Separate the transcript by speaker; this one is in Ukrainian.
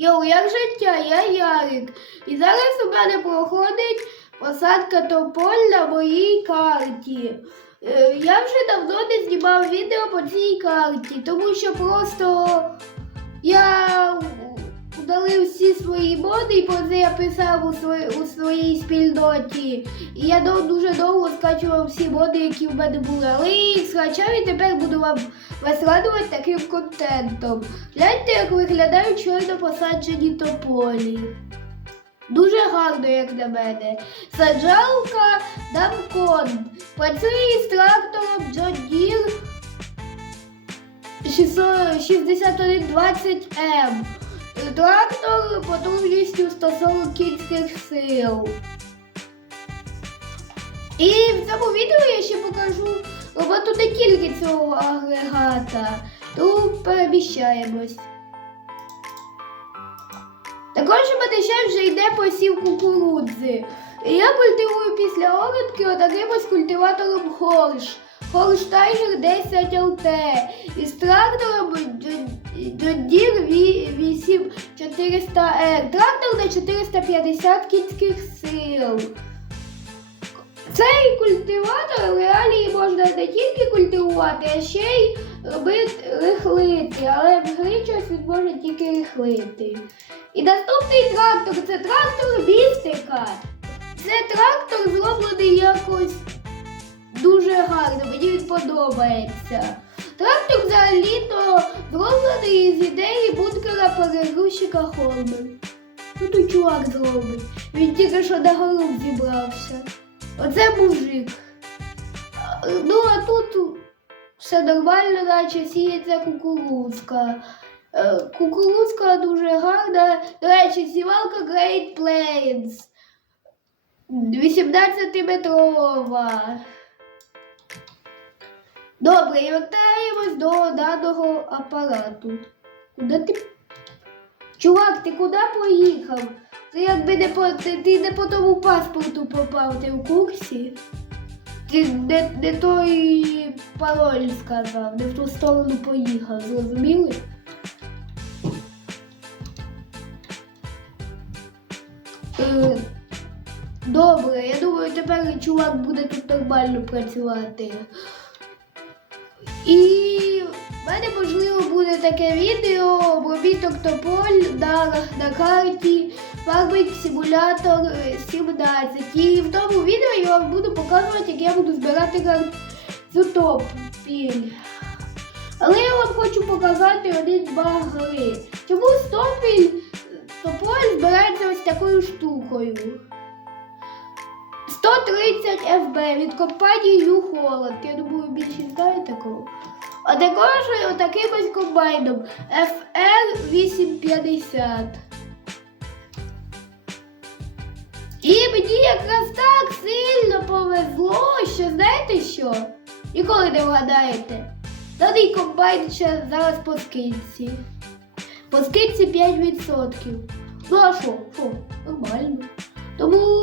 Speaker 1: Йоу, як життя, я Ярик. І зараз у мене проходить посадка тополь на моїй карті. Е, Я вже давно не знімав відео по цій карті, тому що просто свої моди і про це я писав у, свої, у своїй спільноті. І я дов- дуже довго скачував всі моди, які в мене були. Але я їх скачав і тепер буду вам вас радувати таким контентом. Гляньте, як виглядають щойно посаджені тополі. Дуже гарно, як на мене. Саджалка Дамкон. Працює із трактором John Deere 6120М. Трактор потужністю 140 кінських сил. І в цьому відео я ще покажу роботу не тільки цього агрегата. Тут переміщаємось. Також у мене ще вже йде посів кукурудзи. І я культивую після орудки отаким ось культиватором Хорш. Хорш Тайгер 10 ЛТ. Із трактором Джодір 8400R. Трактор на 450 кінських сил. Цей культиватор в реалії можна не тільки культивувати, а ще й робити рихлити, але в грі щось він може тільки рихлити. І наступний трактор це трактор Містика. Це трактор зроблений якось подобається. Трактор взагалі-то зроблений з ідеї бункера перегрузчика Холмен. Ну той чувак зробить. Він тільки що на гору зібрався. Оце мужик. Ну, а тут все нормально, наче сіється кукурузка. Е, Кукурузка дуже гарна. До речі, сівалка Great Plains. 18-метрова. Добре, і вертаємось до даного апарату. Куди ти? Чувак, ти куди поїхав? Ти якби не по ти, ти не по тому паспорту попав, ти в курсі? Ти не, не той пароль сказав, не в ту сторону поїхав, зрозуміли? Е, Добре, я думаю, тепер чувак буде тут нормально працювати. І в мене можливо буде таке відео обробіток тополь на, на карті Farming Simulator 17. І в тому відео я вам буду показувати, як я буду збирати картопіль. Але я вам хочу показати один баг гри. Чому стопіль тополь збирається ось такою штукою. 130 FB від компанії Holland. Я думаю, більшість знають такого. А також отаким ось комбайном FR850. І мені якраз так сильно повезло, що знаєте що? Ніколи не вгадаєте. Даний комбайн ще зараз по скидці. По скидці 5%. Ну а що? Що? Нормально. Тому